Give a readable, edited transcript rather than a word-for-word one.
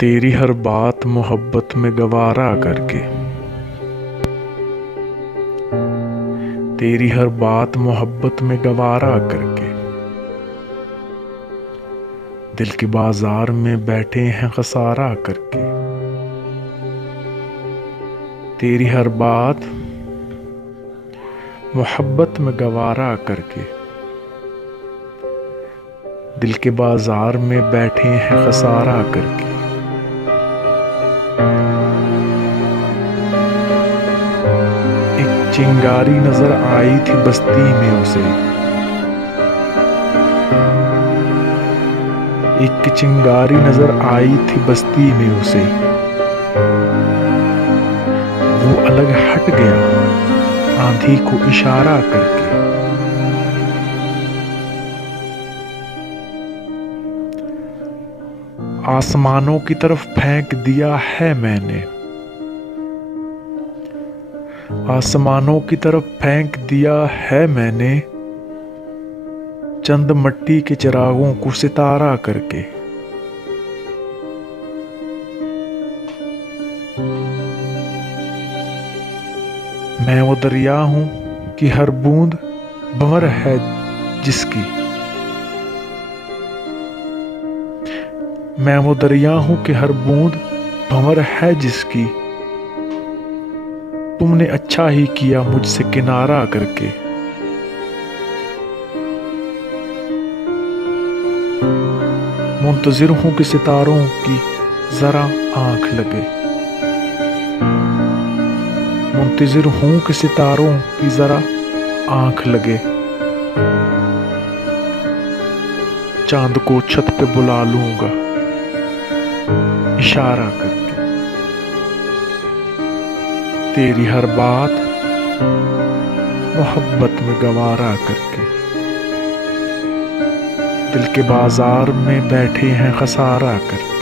तेरी हर बात मोहब्बत में गवारा करके, तेरी हर बात मोहब्बत में गवारा करके, दिल के बाजार में बैठे हैं खसारा करके। तेरी हर बात मोहब्बत में गवारा करके, दिल के बाजार में बैठे हैं खसारा करके। एक चिंगारी नजर आई थी बस्ती में उसे, एक चिंगारी नजर आई थी बस्ती में उसे। वो अलग हट गया आंधी को इशारा करके। आसमानों की तरफ फेंक दिया है मैंने, आसमानों की तरफ फेंक दिया है मैंने, चंद मट्टी के चिरागों को सितारा करके। मैं वो दरिया हूं कि हर बूंद भंवर है जिसकी, मैं वो दरिया हूं कि हर बूंद भंवर है जिसकी। तुमने अच्छा ही किया मुझसे किनारा करके। मुंतजिर हूं कि सितारों की जरा आंख लगे, मुंतजिर हूं कि सितारों की जरा आंख लगे। चांद को छत पे बुला लूंगा इशारा करके। तेरी हर बात मोहब्बत में गवारा करके, दिल के बाजार में बैठे हैं खसारा करके।